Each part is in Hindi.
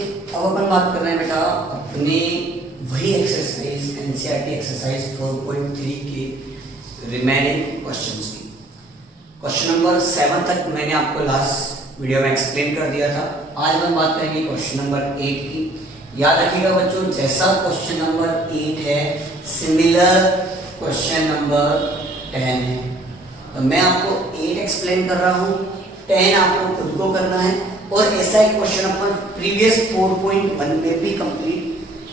अब अपन बात कर रहे हैं बेटा अपने वही एक्सरसाइज एनसीईआरटी एक्सरसाइज 4.3 के रिमेनिंग क्वेश्चंस की। क्वेश्चन नंबर 7 तक मैंने आपको लास्ट वीडियो में एक्सप्लेन कर दिया था। आज हम बात करेंगे क्वेश्चन नंबर 8 की। याद रखिएगा बच्चों, जैसा क्वेश्चन नंबर 8 है सिमिलर क्वेश्चन नंबर 10 है। तो मैं आपको 8 एक्सप्लेन कर रहा हूँ, 10 आपको खुद को करना है। और ऐसा एक क्वेश्चन अपन प्रीवियस 4.1 में भी कंप्लीट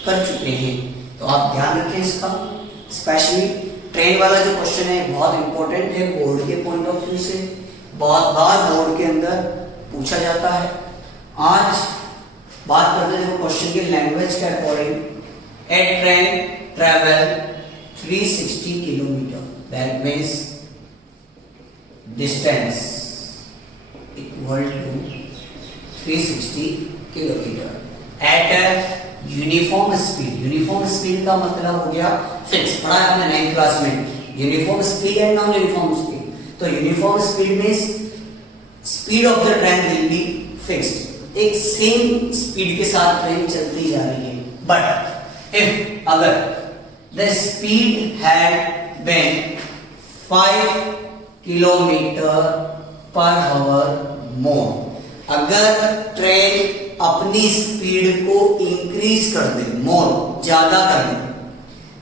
कर चुके हैं, तो आप ध्यान रखें इसका। स्पेशली ट्रेन वाला जो क्वेश्चन है बहुत इंपॉर्टेंट है बोर्ड के पॉइंट ऑफ व्यू से, बहुत बार बोर्ड के अंदर पूछा जाता है। आज बात करते हैं क्वेश्चन के लैंग्वेज के according. A train travel 360 kilometre, that means distance equal to 360 kilometre at a uniform speed. Uniform speed का मतलब हो गया फिक्स, पढ़ा है आपने 9th क्लास में uniform speed and non uniform speed. तो uniform speed means speed of the train will be fixed, एक सेम स्पीड के साथ ट्रेन चलती जा रही है। बट इफ अगर the speed had been 5 kilometre per hour more, अगर ट्रेन अपनी स्पीड को इंक्रीज कर दे, मोर ज्यादा कर दे,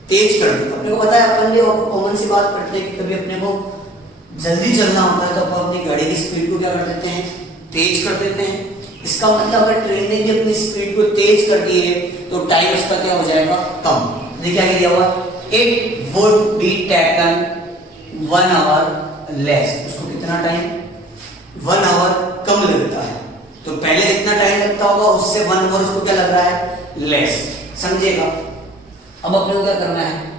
तेज कर दे। अपने को पता है, अपन भी कॉमन सी बात करते हैं कि कभी अपने को जल्दी चलना होता है तो अपन अपनी गाड़ी की स्पीड को क्या कर देते हैं, तेज कर देते हैं। इसका मतलब अगर ट्रेन ने भी अपनी स्पीड को तेज कर दी है तो टाइम उसका क्या हो जाएगा, कम। देखिए आगे दिया हुआ, it would be taken 1 our less. उसको कितना टाइम, 1 आवर कम लगता है। तो पहले जितना टाइम लगता होगा उससे 1 आवर उसको क्या लग रहा है, लेस। समझिएगा। अब अपने को क्या करना है,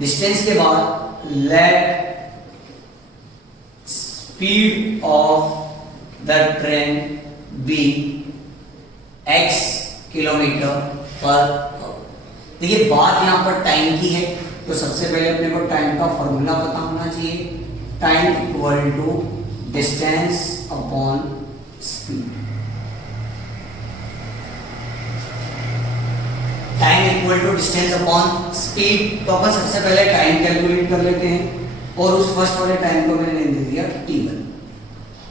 डिस्टेंस के बाद let speed of the train be x kilometre per hour. देखिए बात यहां पर टाइम की है, तो सबसे पहले अपने को टाइम का फॉर्मूला पता होना चाहिए। Time equal to distance upon speed. Time equal to distance upon speed. तो अपन सबसे पहले टाइम कैलकुलेट कर लेते हैं, और उस फर्स्ट वाले टाइम को मैंने दे दिया t1।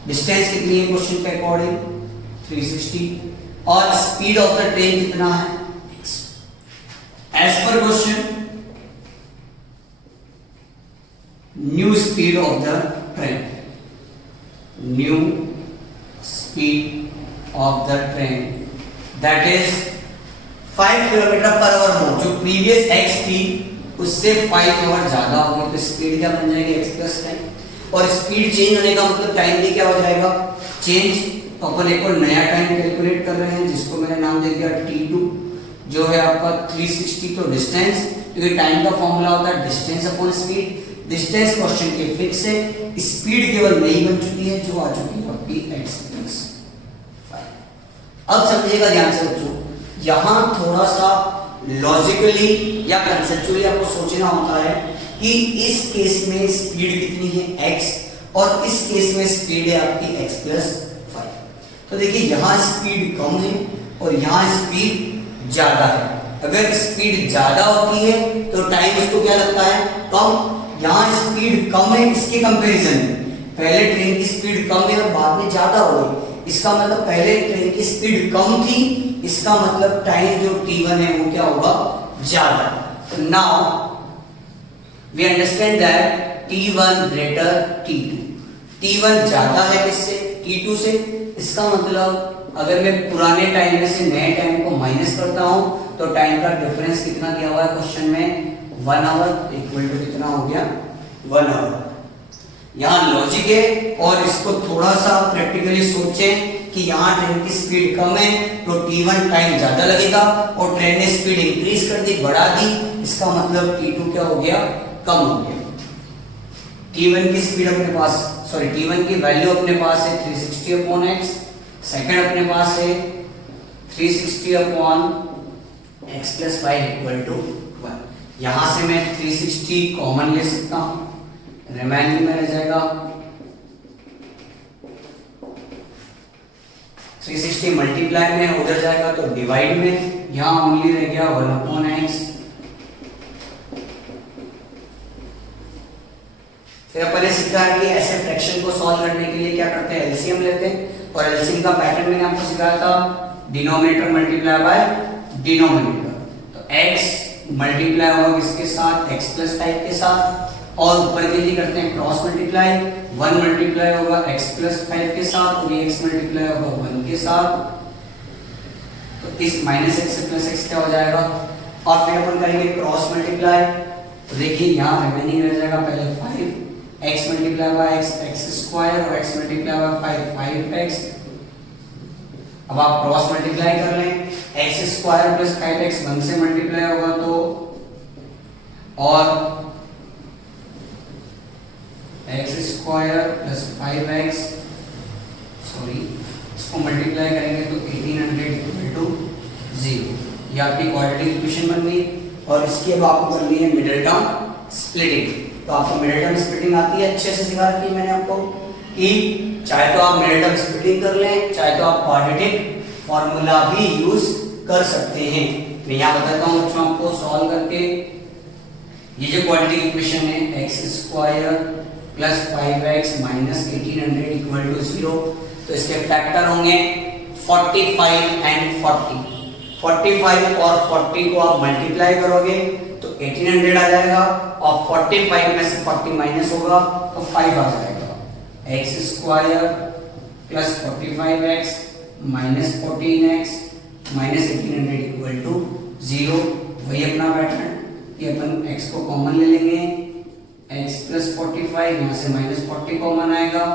डिस्टेंस कितनी है क्वेश्चन के अकॉर्डिंग, 360, और स्पीड ऑफ द ट्रेन कितना है, x। एज पर question new speed of the train, new speed of the train that is 5 kilometre per hour more. जो प्रीवियस x थी उससे 5 आवर ज्यादा हो गई, तो स्पीड क्या बन जाएगी, x प्लस टाइम। और स्पीड चेंज होने का मतलब टाइम भी क्या हो जाएगा, चेंज। तो अपन एक और नया टाइम कैलकुलेट कर रहे हैं जिसको मैंने नाम दे दिया t2, जो है आपका 360। तो डिस्टेंस, क्योंकि टाइम का फॉर्मूला होता है distance upon speed. Distance question के फिक्स है, स्पीड केवल नई बन चुकी है जो आ चुकी है आपकी x प्लस 5। अब समझिएगा ध्यान से बच्चों, यहां थोड़ा सा लॉजिकली या कंसेप्चुअली आपको सोचना होता है कि इस केस में स्पीड कितनी है x, और इस केस में स्पीड है आपकी x प्लस 5। तो देखिए यहां स्पीड कम है और यहां स्पीड ज्यादा है। अगर स्पीड ज्यादा होती है तो टाइम उसको क्या लगता है, कम। यहां स्पीड कम है, इसके कंपैरिजन में पहले ट्रेन की स्पीड कम है और बाद में ज्यादा हो गई। इसका मतलब पहले ट्रेन की स्पीड कम थी, इसका मतलब टाइम जो t1 है वो क्या होगा, ज्यादा। तो now we understand that t1 greater t2। t1 ज्यादा है किससे, t2 से। इसका मतलब अगर मैं पुराने टाइम में से नए टाइम को माइनस करता हूं तो टाइम का डिफरेंस कितना दिया हुआ है क्वेश्चन में, 1 आवर इक्वल टू कितना हो गया, 1 आवर। यहां लॉजिक है, और इसको थोड़ा सा प्रैक्टिकली सोचें कि यहां ट्रेन की स्पीड कम है तो t1 टाइम ज्यादा लगेगा, और ट्रेन ने स्पीड इंक्रीज कर दी, बढ़ा दी, इसका मतलब t2 क्या हो गया, कम हो गया। t1 की स्पीड अपने पास, सॉरी t1 की वैल्यू अपने पास है 360 अपॉन x, सेकंड अपने पास है 360 upon x plus 5 equal to 1। यहां से मैं 360 कॉमन ले सकता हूं, रिमेनिंग में रह जाएगा 360 मल्टीप्लाई में उधर जाएगा तो डिवाइड में, यहाँ ओनली रह गया 1/x। फिर अपन ने सीखा है कि ऐसे फ्रैक्शन को सॉल्व करने के लिए क्या करते हैं, एलसीएम लेते हैं। और एलसीएम का पैटर्न मैंने आपको सिखाया था, डिनोमिनेटर मल्टीप्लाई बाय डिनोमिनेटर। तो x मल्टीप्लाई होगा किसके साथ, x + 5 के साथ, और ऊपर के लिए करते हैं क्रॉस मल्टीप्लाई। 1 मल्टीप्लाई होगा x + 5 के साथ और ये x मल्टीप्लाई होगा 1 के साथ। तो इस -x से +x क्या हो जाएगा, और फिर अपन करेंगे क्रॉस मल्टीप्लाई। तो देखिए यहाँ रिमेनिंग रह जाएगा पहले 5 x multiply by x, x square, और x मल्टीप्लाई बाय 5, 5x। अब आप क्रॉस मल्टीप्लाई कर लें, x स्क्वायर + 5x 1 से मल्टीप्लाई होगा तो, और x स्क्वायर + 5x, सॉरी इसको मल्टीप्लाई करेंगे तो 1800 = 0। ये आपकी क्वाड्रेटिक इक्वेशन बन गई। और इसकी अब आपको करनी है मिडिल टर्म स्प्लिटिंग। तो आपको मिडिल टर्म स्प्लिटिंग आती है, अच्छे से सिखा रखी है मैंने आपको कि चाहे तो आप मिडिल टर्म स्प्लिटिंग कर लें, चाहे तो आप क्वाड्रेटिक फॉर्मूला भी यूज कर सकते हैं। मैं यहाँ बताता हूँ बच्चों आपको सॉल्व करके। ये जो क्वाड्रेटिक इक्वेशन है x स्क्वायर + 5x - 1800 = 0, तो इसके फैक्टर होंगे 45 एंड 40। 45 और 40 को आप मल्टीप्लाई करोगे तो 1800 आ जाएगा, और 45 में से 40 माइनस होगा तो 5 आ जाएगा। x square + 45x - 14x - 1800 = 0। वही अपना पैटर्न कि अपन x को कॉमन ले लेंगे, x + 45, यहाँ से -40 कॉमन आएगा,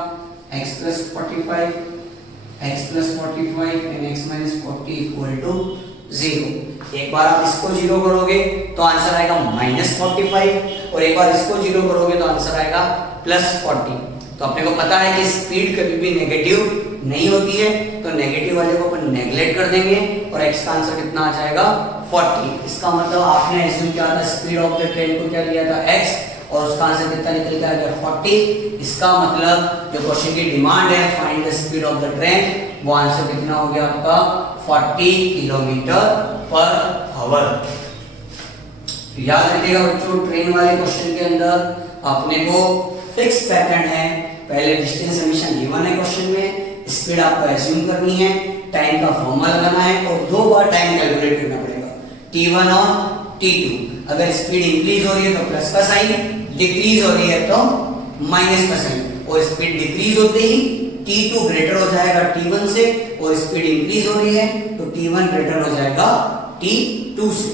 x + 45, x + 45 and x - 40 = 0। एक बार आप इसको 0 करोगे तो आंसर आएगा -45, और एक बार इसको 0 करोगे तो आंसर आएगा +40। तो अपने को पता है कि स्पीड कभी भी नेगेटिव नहीं होती है, तो नेगेटिव वाले को अपन नेगलेक्ट कर देंगे, और x का आंसर कितना आ जाएगा 40। इसका मतलब आपने एज्यूम किया था स्पीड ऑफ द ट्रेन को क्या लिया था x, और उसका आंसर कितना निकल के आ गया 40। इसका मतलब जो क्वेश्चन की डिमांड है find the speed of the train, वो आंसर कितना हो गया आपका 40 km/h। याद रखिएगा बच्चों, ट्रेन वाले क्वेश्चन के अंदर अपने को फिक्स पैटर्न है, पहले डिस्टेंस हमेशा गिवन है क्वेश्चन में, स्पीड आपको एज्यूम करनी है, टाइम का फॉर्मूला लगाना है, और 2 बार टाइम कैलकुलेट करना पड़ेगा, t1 और t2। अगर स्पीड इंक्रीज हो रही है तो प्लस का साइन, डिक्रीज हो रही है तो माइनस का साइन, और स्पीड डिक्रीज होते ही t2 ग्रेटर हो जाएगा t1 से, और स्पीड इंक्रीज हो रही है तो t1 ग्रेटर हो जाएगा t2 से।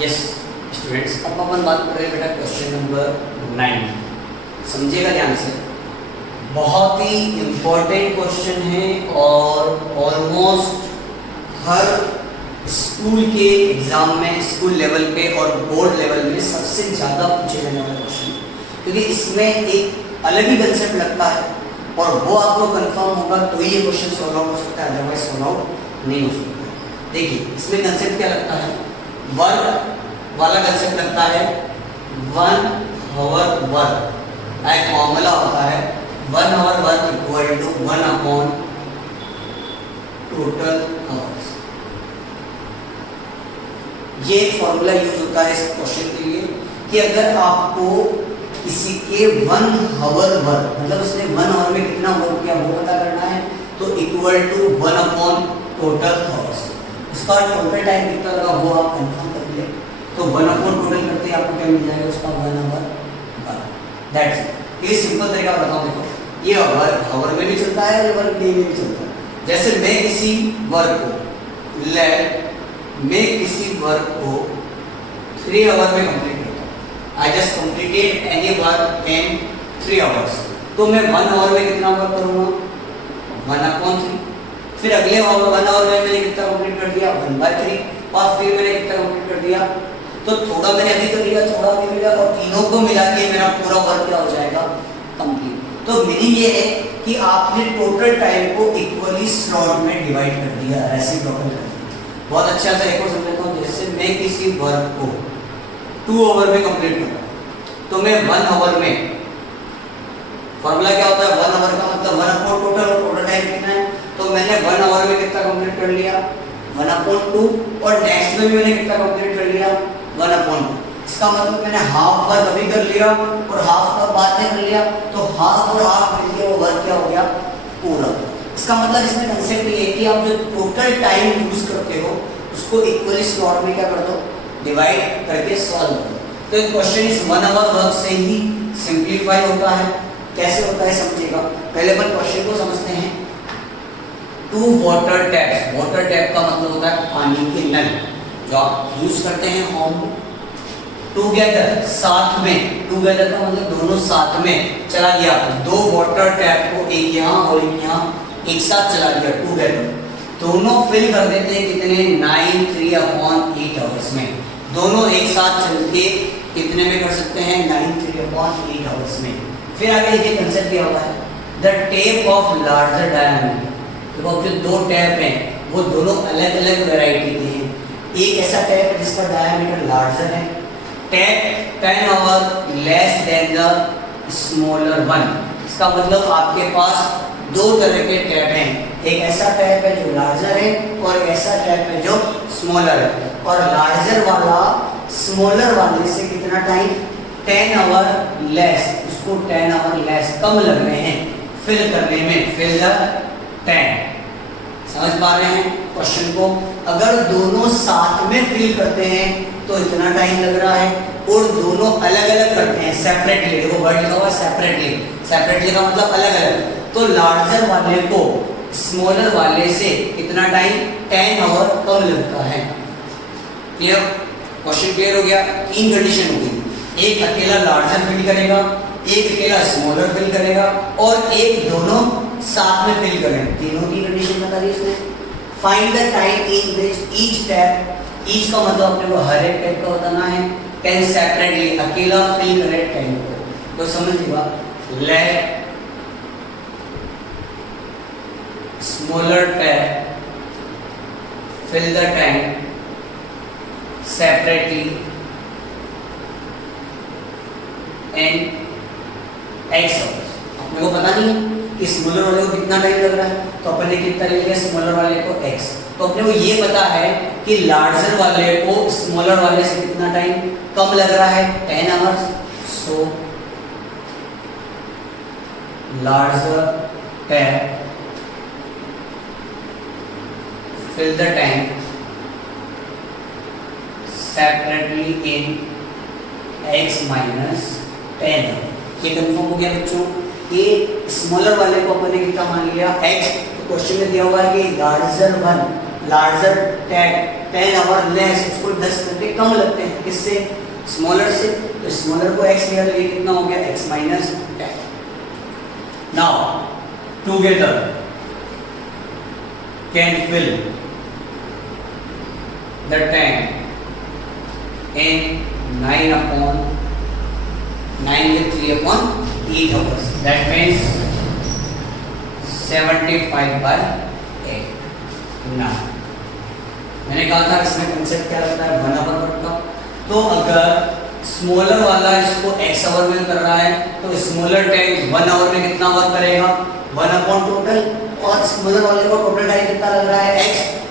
यस स्टूडेंट्स, अब अपन बात कर रहे हैं बेटा क्वेश्चन नंबर 9। समझिएगा ध्यान से, बहुत ही इंपॉर्टेंट क्वेश्चन है, और ऑलमोस्ट हर स्कूल के एग्जाम में, स्कूल लेवल पे और बोर्ड लेवल में सबसे ज्यादा पूछे जाने वाला क्वेश्चन, क्योंकि इसमें एक अलग ही कंसेप्ट लगता है, और वो आपको कंफर्म होगा तो ही ये क्वेश्चन सॉल्व आउट हो सकता है, अदरवाइज सॉल्व आउट नहीं हो सकता। देखिए इसमें कंसेप्ट क्या लगता है, वर्क वाला कंसेप्ट लगता है 1 आवर वर्क। एक फॉर्मूला होता है 1 आवर वर्क इक्वल टू 1/टोटल आवर्स। ये एक फॉर्मूला यूज होता है इस क्वेश्चन के लिए कि अगर आपको किसी के 1 आवर वर्क, मतलब उसने 1 आवर में कितना वर्क किया वो पता करना है, तो इक्वल टू 1/टोटल आवर्स। उसका टोटल टाइम कितना लगा वो आप कंफर्म कर ले, तो 1/टोटल करते ही आपको क्या मिल जाएगा, उसका 1 आवर वर्क। That's it. ये सिंपल तरीका बताऊं, देखो ये वर्क आवर में भी चलता है, ये वर्क डे में भी चलता है। जैसे मैं किसी वर्क को 3 आवर में कंप्लीट करता हूँ, I just completed any work in 3 hours, तो मैं 1 आवर में कितना वर्क करूंगा 1/3। फिर अगले 1 आवर में मैंने कितना कंप्लीट कर दिया 1/3, और फिर मैंने कितना कंप्लीट कर दिया, तो थोड़ा मैंने अभी कर लिया, थोड़ा अभी मिला, और तीनों को मिला के मेरा पूरा वर्क क्या हो जाएगा कंप्लीट। तो मीनिंग ये है कि आपने टोटल टाइम को इक्वली स्लॉट में डिवाइड कर दिया, रेसिप्रोकल कर दिया। बहुत अच्छा सा एक और समझता हूँ, जैसे मैं किसी वर्क को 2 आवर में कंप्लीट कर रहा हूँ, तो मैं 1 आवर में फॉर्मूला क्या होता है, 1 आवर का मतलब 1 अपॉन टोटल, और टोटल टाइम कितना है, तो मैंने 1 आवर में कितना कंप्लीट कर लिया 1 अपॉन 2, और नेक्स्ट में भी मैंने कितना कंप्लीट कर लिया 1 अपॉन 2। इसका मतलब मैंने हाफ वर्क अभी कर लिया और हाफ का बाद में कर लिया, तो हाफ और हाफ मिलके वो वर्क क्या हो गया पूरा। इसका मतलब इसमें कंसेप्ट ये है कि आप जो टोटल टाइम यूज करते हो उसको इक्वली स्लॉट में क्या कर दो, डिवाइड करके सॉल्व करो। तो एक क्वेश्चन इस 1 आवर वर्क से ही सिंप्लीफाई होता है। कैसे होता है समझिएगा, पहले अपन क्वेश्चन को समझते हैं। 2 वाटर टैप्स, वाटर टैप का मतलब होता है पानी के नल जो आप यूज करते हैं होम। टुगेदर, साथ में, टुगेदर का मतलब दोनों साथ में चला गया, 2 वाटर टैप को एक यहाँ और एक यहाँ एक साथ चला गया टुगेदर, दोनों फिल कर देते हैं कितने 9 3/8 आवर्स में। दोनों एक साथ चल के कितने में कर सकते हैं 9 3/8 आवर्स में। फिर आगे देखिए कंसेप्ट क्या होता है, the tape of larger diameter. देखो जो 2 टैप हैं वो दोनों अलग अलग वैरायटी के हैं। एक ऐसा टैप है जिसका डायमीटर लार्जर है, tap 10 our less than the smaller one. इसका मतलब आपके पास 2 तरह के टैप हैं, एक ऐसा टैप है जो लार्जर है और ऐसा टैप है जो स्मॉलर है। और लार्जर वाला स्मॉलर वाले से कितना टाइम 10 आवर लेस, उसको 10 आवर लेस कम लग रहे हैं फिल करने में, फिल द टैंक। समझ पा रहे हैं क्वेश्चन को, अगर दोनों साथ में फिल करते हैं तो इतना टाइम लग रहा है, और दोनों अलग अलग करते हैं सेपरेटली, देखो वर्ड लिखा हुआ सेपरेटली, सेपरेटली का मतलब अलग अलग, तो लार्जर वाले को स्मॉलर वाले से कितना टाइम 10 आवर कम लगता है। क्लियर, क्वेश्चन क्लियर हो गया। 3 कंडीशन होगी, एक अकेला लार्जर फिल करेगा, एक अकेला स्मॉलर फिल करेगा, और एक दोनों साथ में फिल करें। तीनों की कंडीशन बता दी इसने। Find the time in which each tap, each का मतलब अपने को हर एक टैप का बताना है, कैन सेपरेटली अकेला फिल करे टैंक को। तो समझिएगा, let smaller tap fill the tank separately and x hours. अपने को पता नहीं है कि स्मॉलर वाले को कितना टाइम लग रहा है, तो अपन ने कितना ले लिया स्मॉलर वाले को x। तो अपने को ये पता है कि लार्जर वाले को स्मॉलर वाले से कितना टाइम कम लग रहा है 10 hours. So larger tap fill the tank separately in x minus 10। ये कंफर्म हो गया बच्चों। ये स्मॉलर वाले को अपन ने कितना मान लिया x, तो क्वेश्चन में दिया हुआ है कि लार्जर टैग 10 आवर लेस, उसको 10 घंटे कम लगते हैं किससे, स्मॉलर से, तो स्मॉलर को x लिया तो ये कितना हो गया x minus 10। Now together can fill the tank in 9/9 with 3/8 hours. That means 75/8. Now, मैंने कहा था इसमें कंसेप्ट क्या रहता है 1 आवर वर्क का। तो अगर स्मॉलर वाला इसको x आवर में कर रहा है तो स्मॉलर टैंक 1 आवर में कितना वर्क करेगा 1 अपॉन टोटल, और स्मॉलर वाले को टोटल टाइम कितना लग रहा है x।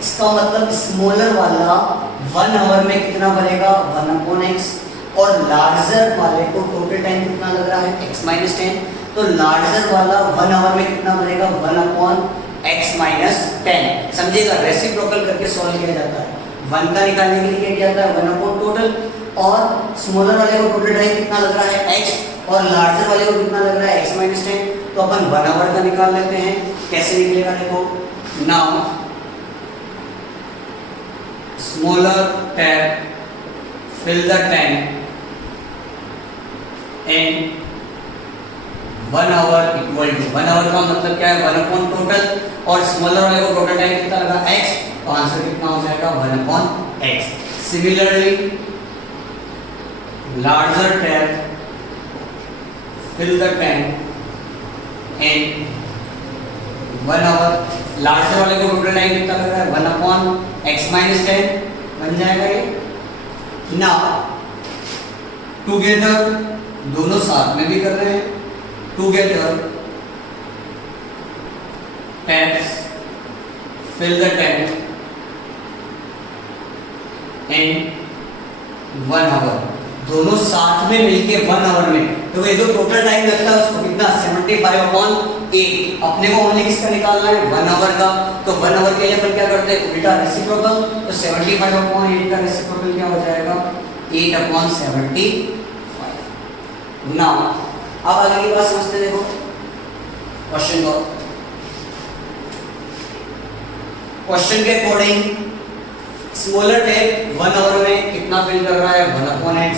इसका मतलब स्मॉलर वाला 1 आवर में कितना भरेगा 1 अपॉन x, और लार्जर वाले को टोटल टाइम कितना लग रहा है x minus 10, तो लार्जर वाला 1 आवर में कितना भरेगा 1 अपॉन x minus 10। समझिएगा, रेसिप्रोकल करके सॉल्व किया जाता है। 1 का निकालने के लिए क्या किया जाता है 1 अपॉन टोटल, और स्मॉलर वाले को टोटल टाइम कितना लग रहा है x, और लार्जर वाले को कितना लग रहा है x minus 10, तो अपन 1 आवर का निकाल लेते हैं। कैसे निकलेगा देखो, now smaller tap fill the tank in 1 hour equal to 1 hour का मतलब क्या है 1 अपॉन टोटल, और स्मॉलर वाले को टोटल टाइम कितना लगा x, तो आंसर कितना हो जाएगा 1 अपॉन x। Similarly larger tap fill the tank in 1 hour, larger वाले को टोटल टाइम कितना लग रहा है 1 अपॉन x minus 10 बन जाएगा ये। नाउ टुगेदर दोनों साथ में भी कर रहे हैं, together pets fill the tank in 1 hour। दोनों साथ में मिलके 1 आवर में, तो ये जो टोटल टाइम लगता है उसको कितना 75/8। अपने को ओनली किसका निकालना है 1 आवर का, तो 1 आवर के लिए अपन क्या करते हैं उल्टा रेसिप्रोकल, तो 75/8 का रेसिप्रोकल क्या हो जाएगा 8/75। नाउ अब आगे की बात समझते हैं। देखो क्वेश्चन को, क्वेश्चन के अकॉर्डिंग स्मॉलर टैप 1 आवर में कितना फिल कर रहा है 1/x,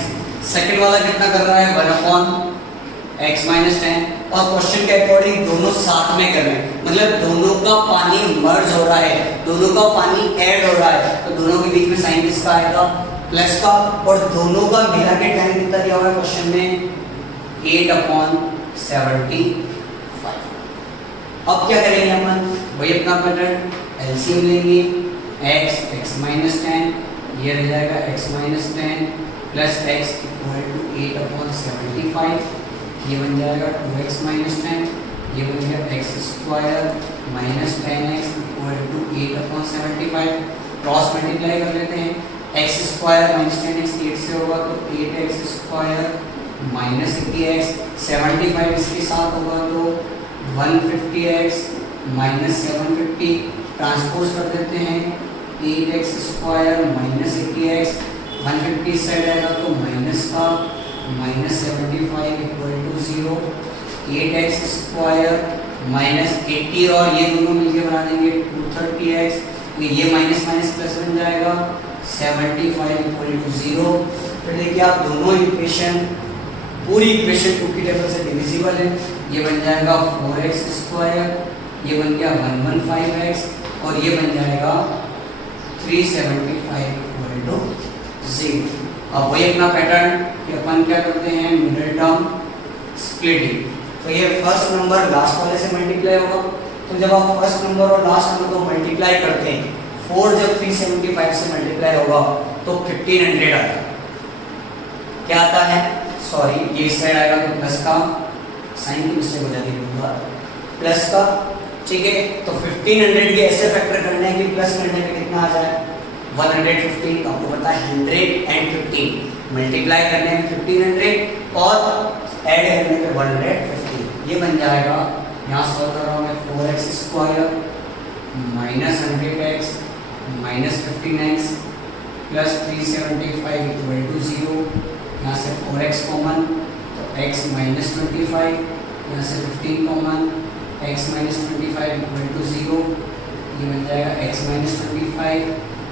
सेकंड वाला कितना कर रहा है 1/x - 10, और क्वेश्चन के अकॉर्डिंग दोनों साथ में कर रहे हैं, मतलब दोनों का पानी मर्ज हो रहा है, दोनों का पानी ऐड हो रहा है, तो दोनों के बीच में साइन किसका आएगा प्लस का, और दोनों का मिला के टाइम कितना दिया हुआ है क्वेश्चन में 8/75। अब क्या करेंगे अपन, वही अपना पैटर्न एलसीएम लेंगे, x - 10 ये रह जाएगा x - 10 प्लस x = 8/75, ये बन जाएगा 2x - 10, ये बन गया x² - 10x = 8/75। क्रॉस मल्टीप्लाई कर लेते हैं, x² - 10x 8 से होगा तो 8x² - 80x, 75 इसके साथ होगा तो 150x - 750, ट्रांसपोज कर देते हैं 8x² - 80x, 150 साइड आएगा तो माइनस का -75 = 0, 8x² - 80 और ये दोनों मिलके बना देंगे 230x, तो ये माइनस माइनस प्लस बन जाएगा 75 = 0। फिर देखिए आप दोनों इक्वेशन, पूरी इक्वेशन 2 की टेबल से डिविजिबल है, ये बन जाएगा 4x², ये बन गया 115x और ये बन जाएगा 375 = 0। अब वही अपना पैटर्न कि अपन क्या करते हैं मिडिल टर्म स्प्लिटिंग, तो ये फर्स्ट नंबर लास्ट वाले से मल्टीप्लाई होगा, तो जब आप फर्स्ट नंबर और लास्ट नंबर को मल्टीप्लाई करते हैं 4 जब 375 से मल्टीप्लाई होगा तो 1500 आता है। क्या आता है, सॉरी ये इस साइड आएगा तो प्लस का, साइन की मिस्टेक हो जाती है प्लस का, ठीक है। तो 1500 के ऐसे फैक्टर करने हैं कि प्लस करने पे कितना आ जाए 115, आपको पता है 115 मल्टीप्लाई करने में 1500 और ऐड करने पे 150, ये बन जाएगा। यहाँ सॉल्व कर रहा हूँ मैं 4x² - 100x - 15x प्लस 375 = 0, यहाँ से 4x कॉमन तो x - 25, यहाँ से 15 कॉमन x - 25 = 0, ये बन जाएगा x - 25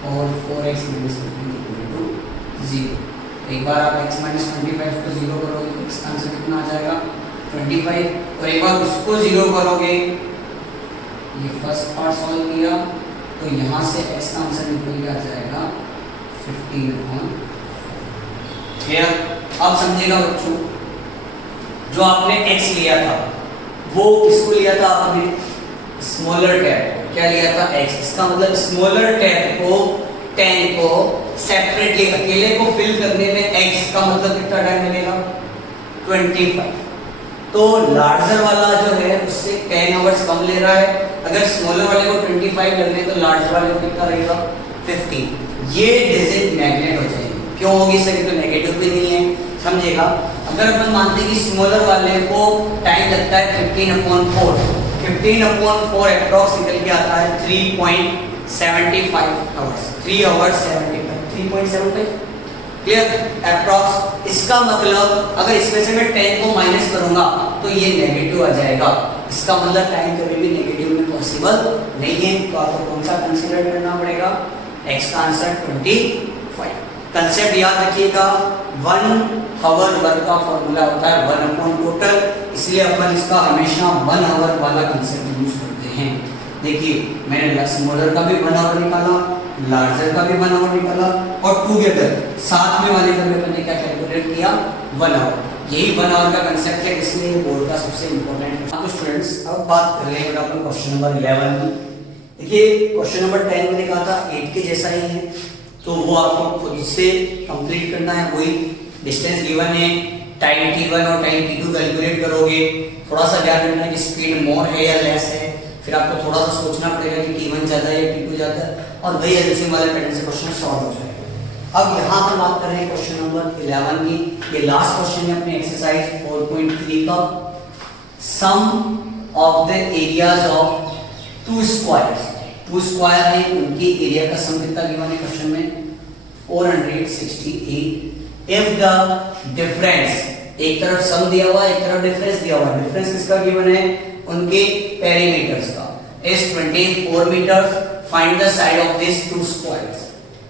और 4x - 15 = 0। एक बार आप x - 25 को 0 करोगे तो x का आंसर कितना आ जाएगा 25, और एक बार उसको 0 करोगे, ये फर्स्ट पार्ट सॉल्व किया तो यहाँ से x का आंसर निकल के आ जाएगा 15। क्लियर? अब समझेगा बच्चों, जो आपने x लिया था वो किसको लिया था आपने, स्मॉलर टैप। क्या लिया था x, इसका मतलब स्मॉलर टैप को टैंक को सेपरेटली अकेले को फिल करने में x का मतलब कितना टाइम लगेगा 25, तो लार्जर वाला जो है उससे 10 आवर्स कम ले रहा है। अगर स्मॉलर वाले को 25 लग रहे तो लार्जर वाले को कितना रहेगा 15। ये डिजिट मैग्नेट हो जाएगी, क्यों होगी सर, तो नेगेटिव भी नहीं है, समझेगा। अगर अपन मानते हैं कि स्मॉलर वाले को टाइम लगता है 15/4, 15/4 अप्रॉक्स निकल के आता है 3.75 आवर्स, 3 आवर्स 3.75, क्लियर अप्रॉक्स। इसका मतलब अगर इसमें से मैं 10 को माइनस करूंगा तो ये नेगेटिव आ जाएगा, इसका मतलब टाइम कभी भी नेगेटिव में पॉसिबल नहीं है, तो आपको कौन सा कंसीडर करना पड़ेगा, x का आंसर 25। कंसेप्ट याद रखिएगा, 1 आवर वर्क का फॉर्मूला होता है 1/टोटल, इसलिए अपन इसका हमेशा 1 आवर वाला कंसेप्ट यूज करते हैं। देखिए मैंने स्मॉलर का भी 1 आवर निकाला, लार्जर का भी 1 आवर निकाला, और टुगेदर साथ में वाले का भी अपन ने क्या कैलकुलेट किया 1 आवर। यही 1 आवर का कंसेप्ट है, इसलिए ये बोर्ड का सबसे इंपॉर्टेंट है। तो स्टूडेंट्स अब बात कर रहे हैं अपन क्वेश्चन नंबर 11 की। देखिए क्वेश्चन नंबर 10 मैंने कहा था 8 के जैसा ही है, तो वो आपको खुद से कंप्लीट करना है। वही डिस्टेंस गिवन है, टाइम t1 और टाइम t2 कैलकुलेट करोगे, थोड़ा सा ध्यान रखना कि स्पीड मोर है या लेस है, फिर आपको थोड़ा सा सोचना पड़ेगा कि T1 ज्यादा है या T2 ज्यादा है, और वही एलसीएम वाले पैटर्न से क्वेश्चन सॉल्व हो जाएगा। अब यहाँ पर बात कर रहे हैं क्वेश्चन नंबर 11 की। ये लास्ट क्वेश्चन है अपने एक्सरसाइज 4.3 का। Sum of the areas of two squares, two square है, उनके एरिया का सम कितना गिवन है क्वेश्चन में 468। इफ द डिफरेंस, एक तरफ सम दिया हुआ है, एक तरफ डिफरेंस दिया हुआ है, डिफरेंस किसका गिवन है, उनके पेरीमीटर्स का, is 24 metres, find the side of this two squares.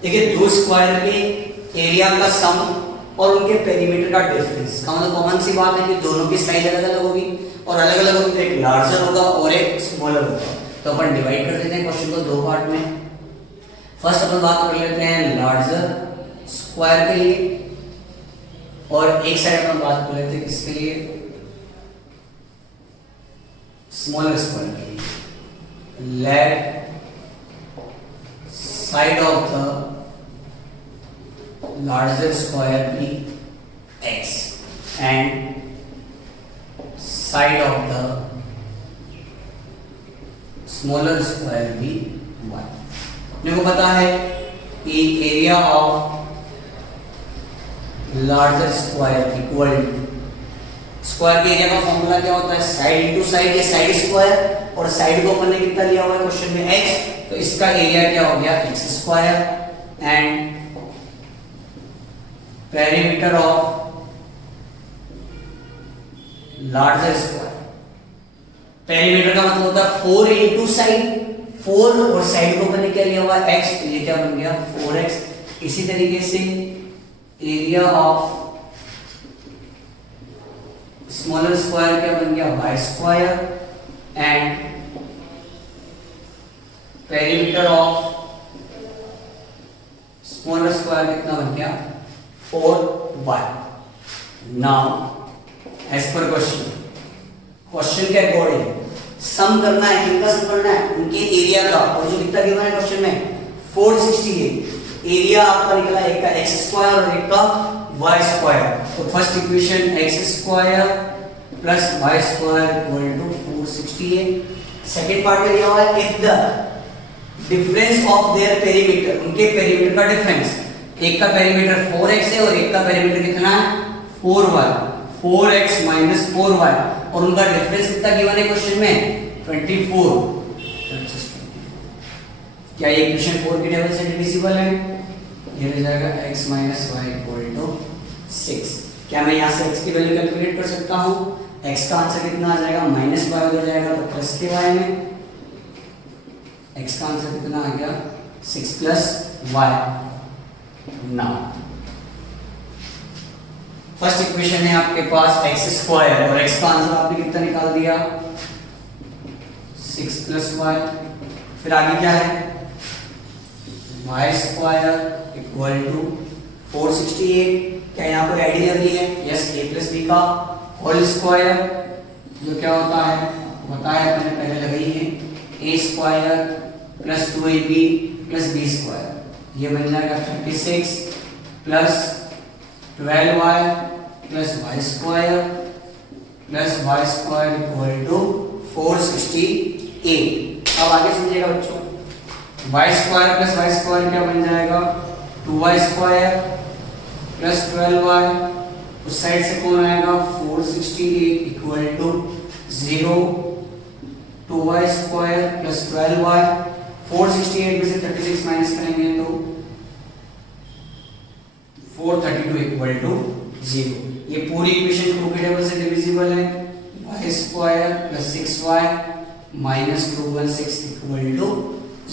देखिए दो स्क्वायर के एरिया का सम और उनके पेरीमीटर का डिफरेंस का मतलब कॉमन सी बात है कि दोनों की साइज अलग अलग होगी और अलग अलग होगी, एक लार्जर होगा और एक स्मॉलर होगा। तो अपन डिवाइड कर देते हैं क्वेश्चन को दो पार्ट में। फर्स्ट अपन बात कर लेते हैं लार्जर स्क्वायर के लिए, और एक साइड अपन बात कर लेते हैं किसके लिए, स्मॉलर स्क्वायर के लिए। Let side of the larger square be x and side of the smaller square be y। देखो पता है कि area of larger square equal to, square के एरिया का फॉर्मूला क्या होता है, साइड इनटू साइड, ये साइड स्क्वायर, और साइड को अपन ने कितना लिया हुआ है क्वेश्चन में x, तो इसका एरिया क्या हो गया x square and perimeter of larger square. Perimeter का मतलब होता है 4 इनटू साइड, 4 और साइड को मैंने क्या लिया हुआ है x, तो ये क्या बन गया 4x। इसी तरीके से एरिया ऑफ स्मॉलर स्क्वायर क्या बन गया y square and perimeter of smaller square कितना बन गया 4y। नाउ एज पर क्वेश्चन के अकॉर्डिंग सम करना है, किनका सम करना है, उनके एरिया का, और जो कितना गिवन है क्वेश्चन में 468। एरिया आपका निकला एक का x स्क्वायर और एक का y स्क्वायर, तो first equation x square plus y square equal to 468। Second part में दिया हुआ है if the difference of their perimeter, उनके पेरीमीटर का डिफरेंस, एक का पेरीमीटर 4x है और एक का पेरीमीटर कितना है 4y, 4x माइनस 4y, और उनका डिफरेंस कितना गिवन है क्वेश्चन में 24। क्या ये इक्वेशन 4 के टेबल से डिविजिबल है, ये हो जाएगा x minus y equal to 6। क्या मैं यहाँ से x की वैल्यू कैलकुलेट कर सकता हूँ, x का आंसर कितना आ जाएगा माइनस y हो जाएगा तो प्लस के y में, x का आंसर कितना आ गया 6 plus y। Now first equation है आपके पास x स्क्वायर और x का आंसर आपने कितना निकाल दिया 6 प्लस y, फिर आगे क्या है y स्क्वायर इक्वल टू 468। क्या यहाँ पर आइडिया दी है, यस a प्लस b का होल स्क्वायर, जो क्या होता है बताया मैंने पहले लगाई है, a square plus 2ab plus b square, ये बन जाएगा 36 plus 12y plus y square plus y square equal to 468। अब आगे समझिएगा बच्चों, y square plus y square क्या बन जाएगा 2y स्क्वायर प्लस 12y, उस साइड से कौन आएगा 468 equal to 0, 2y square plus 12y, 468 में से 36 माइनस करेंगे तो 432 इक्वल टू 0। ये पूरी इक्वेशन 2 के टेबल से डिविजिबल है, y square plus 6y minus 216 equal to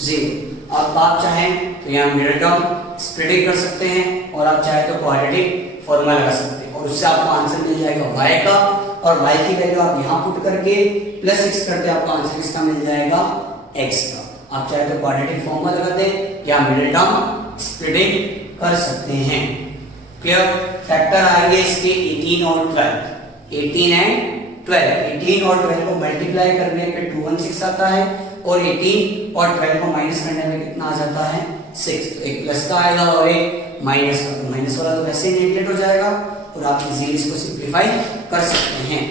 0। अब आप चाहें तो यहाँ मिडिल टर्म स्प्लिटिंग कर सकते हैं और आप चाहे तो क्वाड्रेटिक फॉर्मूला लगा सकते हैं और उससे आपको आंसर मिल जाएगा y का, और y की वैल्यू आप यहाँ पुट करके प्लस 6 करके आपको आंसर किसका मिल जाएगा x का। आप चाहे तो क्वाड्रेटिक फॉर्मूला लगा दें या मिडिल टर्म स्प्लिटिंग कर सकते हैं। क्लियर, फैक्टर आएंगे इसके 18 और 12, 18 एंड 12, 18 और 12 को मल्टीप्लाई करने पे 216 आता है और 18 और 12 को माइनस करने में कितना आ जाता है 6। तो एक प्लस का आएगा और एक माइनस का, तो माइनस वाला तो वैसे ही नेगलेक्ट हो जाएगा और आप इजीली इसको सिंपलीफाई कर सकते हैं।